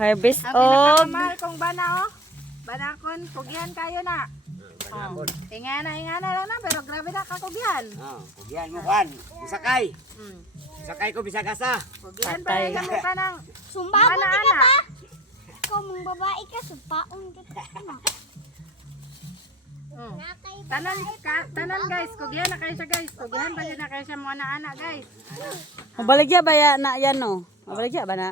Harvest Ang og pinakamahal kong bana oh. Banakon, kugyan kayo na. Banakon. Ingana lang na, pero grabe na kakugyan. Kugyan mo kan. Sakay. Sakay ko bisag asa. Kugyan pa Patay. yung mukha ng Sumbaon ka ana-ana. pa. Ikaw mong babae ka, sumbaon ka pa. Tanan guys, kugyan na kayo siya guys. Kugyan pa na kayo siya mga ana-ana guys. mabaligya ba ya na yan no? Mabaligya ba na?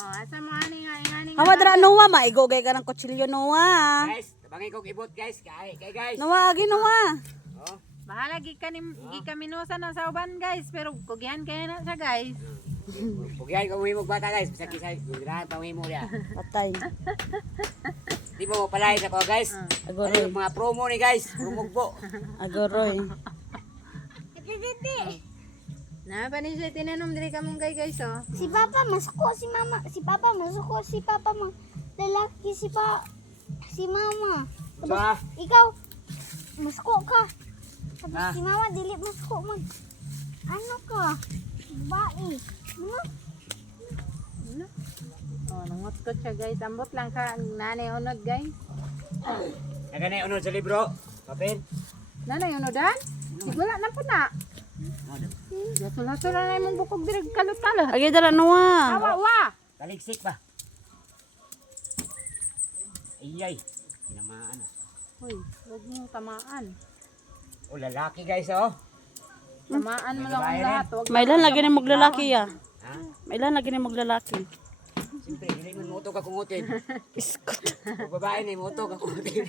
Asa mo ani nga. Hawa dra Noah maigogay ka ng kutsilyo Noah. Guys, tabangin kong ibot guys. Kay guys. Noah agi Noah. Oh. Bahala gikaminusa na sa uban guys, pero kugyan kayo na siya guys. Kugyan ko mo bata guys. Bisag kisay. Gudran pa mo dia. Patay. Di mo palay sa ko guys. Agoroy. Ano yung mga promo ni guys. Promugbo. Agoroy. Na pa ni siya tinanom diri ka mong guys oh. Si Papa masuko, si Mama. Si Papa masuko, si Papa mang lalaki, si Mama. So, Tapos, ikaw, masuko ka. Tapos Ah. si Mama, dili masuko man. Ano ka? Babae. Ano? Nangot ko siya guys. Ambot lang ka nanay unod guys. naganay unod sa libro. Papel. Nanay unodan? Sigula na po na. Lasula-sula na yung bukog diri kalot-kalot. Agi dra Noah. Awa. Taligsik ba? Iyay. Tinamaan. Uy, huwag mong tamaan. O lalaki guys oh. Tamaan mo lang ang lahat. Huwag Mailan lagi ni maglalaki ya. Ha? Mailan lagi ni maglalaki. Siyempre, hindi mo moto ka kungutin. Iskot. Pag babae na moto ka kungutin.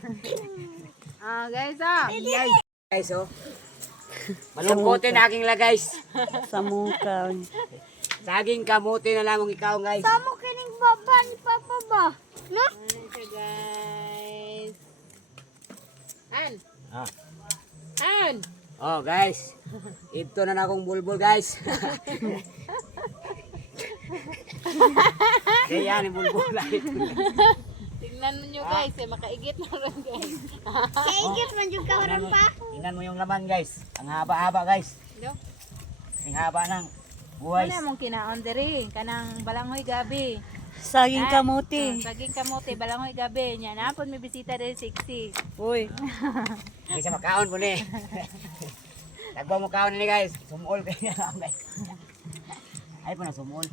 guys Iyay. Guys oh. Malungkotin na aking guys. Sa muka. Saging kamuti na lamang ikaw guys. Tamo kining baba ni Papa ba? No? Ito guys. Han. Ah. Han. Oh guys. Ito na akong bulbul guys. Kaya ni bulbul light. Tingnan nyo guys, makaigit na rin guys. Kaigit man yung kawaran pa. Tingnan mo yung laman guys. Ang haba-haba guys. Hello? Ang haba ng buhay. Ano mong kinaon diri? Kanang balangoy gabi. Saging kamuti. Saging kamote, balangoy gabi. Nya napon may bisita diri 60. Uy. Kasi makaon po ni. Tagbaw mo kaon ni guys. Sumul kayo na guys. Ay po na sumul.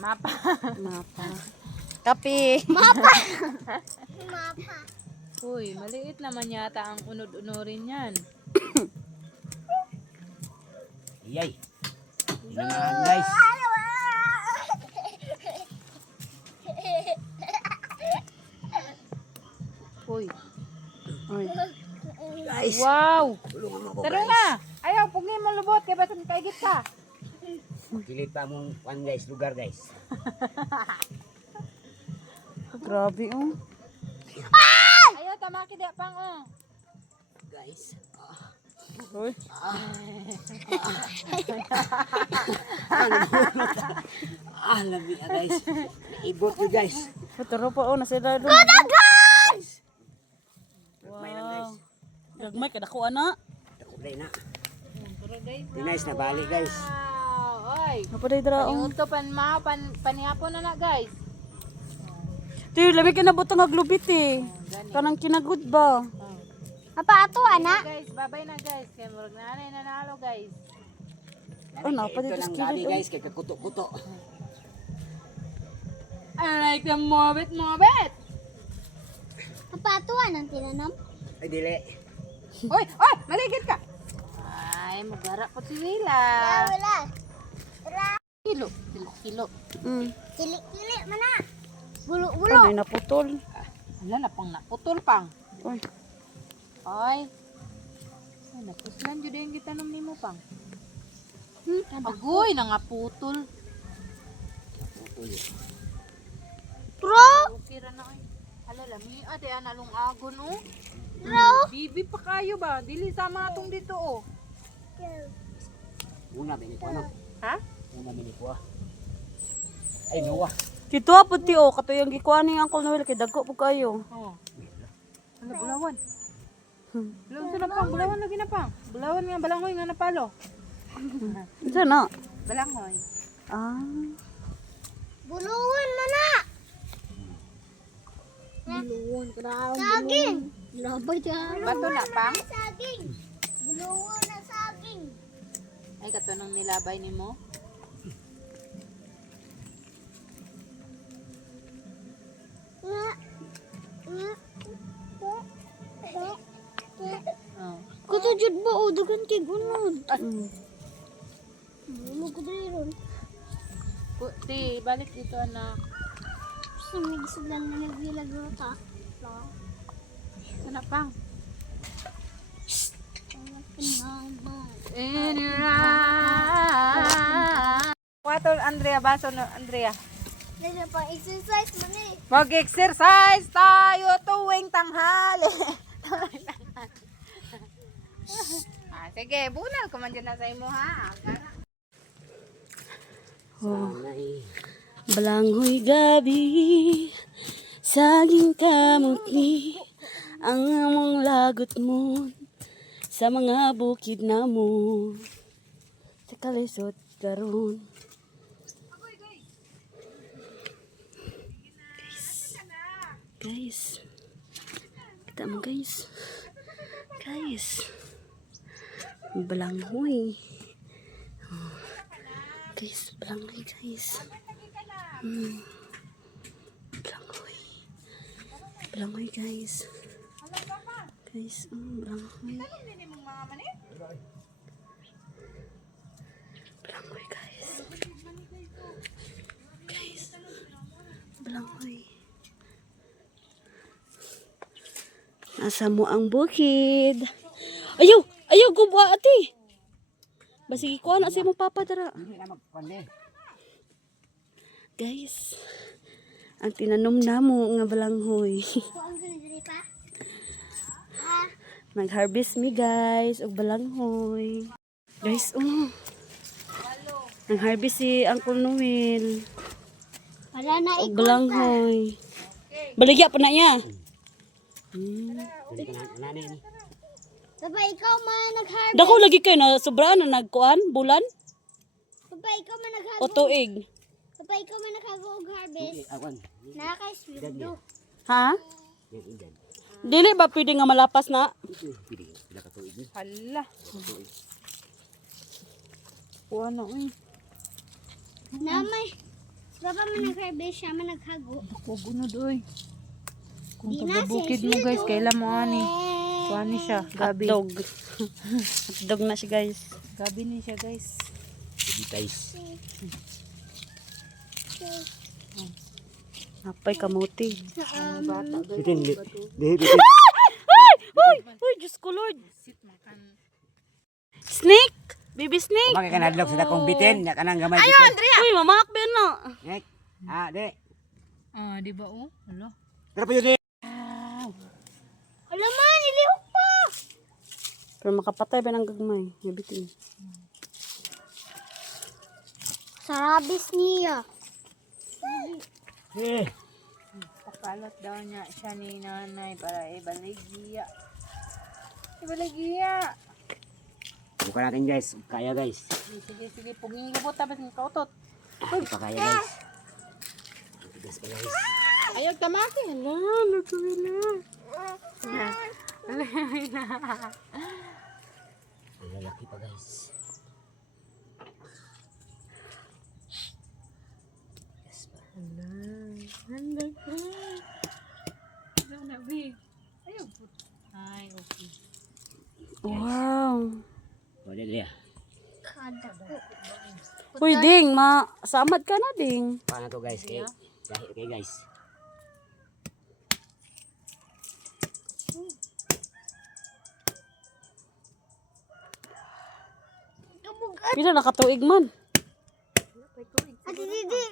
Mapa. Mapa. Kape. Mapa. Uy, maliit naman yata ang unod-unorin yan. Iyay. Tinamaan guys. Uy. Uy. Guys. Wow! Tulungan mo ko Tara guys. na! Ayaw, pugni mo lubot, kaya ba't kaigit ka? Kilit pa mong kwan guys. Lugar guys. Grabe oh. Ayaw, tamaki di pang oh. Guys. Uy. Lami guys. Ibot ko guys. Turo pa oh nasa lalo. Guys. May lang guys. Gagmay kada ko ana. Takulay na. Tara guys. Nice na bali guys. Wow! Oy! Napaday dra oh. Paniguto panihapon na na guys. Tuy lami ka na butang aglubit eh. Kanang kinagud ba? Apa ato ana? Guys, babay na guys. Kaya murag nanay nanalo guys. Oh, napa Ito dito lang sa gali kilid, guys. Kay kakuto-kuto. I like the mobit! Apa ato anang tinanom? Ay dili. Oy! Oy! Maligid ka! Ay, magara po si Wila. Wala. Kilo. Kilo. Kili mana? Bulo. Ano yung naputol? Wala na pang naputol pang. Uy. Ay. Ay, napuslan jud yung gitanom nimo pang. Agoy, nangaputol. Bro, Okay ra na ay. Hala, lami ate analong agon oh. bro. Bibi pa kayo ba? Dili sama atong dito oh. Una bini ko ano? Ha? Una bini ko. Ay nuwa. Dito apod ti oh katuyang gikuan ni Uncle Noel kay dagko po kayo. Oh. Ano bulawan? Bulawan sila pang, bulawan lagi na pang. Bulawan nga balangoy nga napalo. Unsa na? Balangoy. Ah. Bulo. Saging. Labay ka. Bato na pang. Saging. Bulungan na saging. Ay katanong nilabay nimo. Oh. Kuto jud ba o dugan kay gunod. Mm. Bulo ko diri ron. Ti, balik dito anak. Sumig sudan na nagbilag ta. Sana pang. Mama. In your eyes. Water, Andrea. Baso no, Andrea. Dili pa exercise man eh. Mag-exercise tayo tuwing tanghali. Sige, bunal ko man dyan na sa imo ha. Balanghoy gabi, saging kamot ni ang among lagot mo sa mga bukid na mo sa kalisod karon. Guys, kita mo guys, balanghoy. Guys, balanghoy guys. Balanghoy. Balanghoy guys. Guys, balanghoy. Balanghoy guys. Guys, balanghoy. Nasa mo ang bukid. Ayaw! Ayaw, gubwa ati! Basigi ko na sa imong papa dara. Hindi na magpande. Guys, ang tinanom namo nga balanghoy. Kuan ka na diri pa. Nag-harvest mi guys og balanghoy. Guys, nag-harvest si Uncle Noel Wala na og balanghoy. Baligya pa na niya. Hindi ka na nanay ni. Papa, ikaw man nag-harvest. Dako lagi kayo na sobra na nagkuan bulan Papa, ikaw man o naghago. tuig. Papa, ikaw man naghago og harvest. Awan. Nakaka-swim Ha? Yan idan. Dili ba pwede nga malapas na? Pili. Pila ka tuig ni. Hala. Kuha na uy. Namay. Si Papa man nag-harvest, siya man naghago. Ako gunod uy. Kung Di na, taga-bukid sis, mo guys, yun. kailan mo ani? Kuha ni siya. Gabi. Hotdog. Hotdog na siya guys. Gabi ni siya guys. Hindi guys. Apay kamuti. Ang bata guys. Bitin. Bitin. Uy, Diyos ko Lord. Sit makan. Snake! Baby snake! Kumaka ka nadlok sa dakong bitin. Nya ka nang gamay Ayo, bitin. Andrea! Uy, mamak ba na? Nek. De. Ah, di ba oh? Hala. Tara pa yun de. Alam man, ilihok pa. Pero makapatay ba ng gagmay? Yabitin. Sarabis niya. Papalot daw niya siya ni nanay para ibaligya. Ibaligya. Buka natin guys. Kaya guys. Sige, puging lubot tapos ng kautot. Hindi pa kaya guys. Tigas pa guys. Ayaw tamaki. Hala, lutuin na. Ang lalaki pa guys. Yes pa. Ayaw po. Ay, okay. Wow. Wala dia. Kada ko. Uy, Ding, masamad ka na, Ding. Paano to guys? Kay dahil kay guys. Pila nakatuig man. Ate Didi,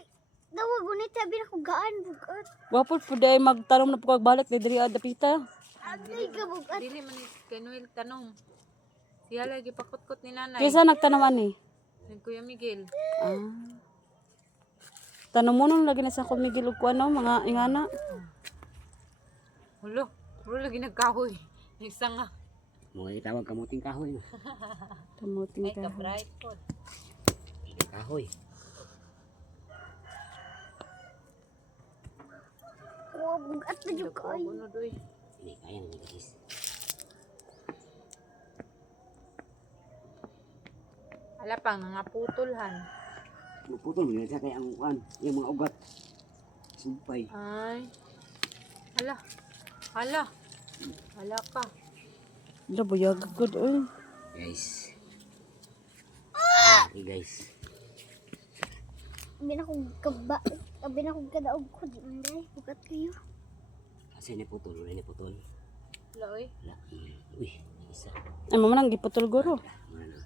dawag unit sabi na kung gaan bugat. Wapol po dahil magtanong na po kagbalik na diri adapita. Ate ka bugat. Dili man ni kay Noel tanong. Siya lagi pakutkot ni nanay. Kaysa nagtanaman eh. Ni Kuya Miguel. Tanong mo nung lagi na sa kumigil og kuano mga ingana. Hulo. Hulo lagi nagkahoy. Isang nga. Mga itawag kamuting kahoy. Tamuting ka. Bright pod. Kahoy. bugat na dyan ko. Ako na doy. Ini kaya na guys. Ala pang nangaputulhan. Maputol mo sa kaya ang kuan, yung mga ugat. Sumpay. Ay. Hala. Hala. Hala ka. Labuyag good oy. Guys. Okay guys. Sabi na kong kadaog ko. Di man dahil. Bugat kayo. Kasi naputol, wala naputol. Hala oy. Wala. Uy, isa. Ay mo man ang giputol guro. Wala na.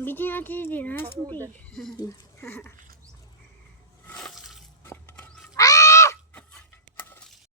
Bitin natin din ha.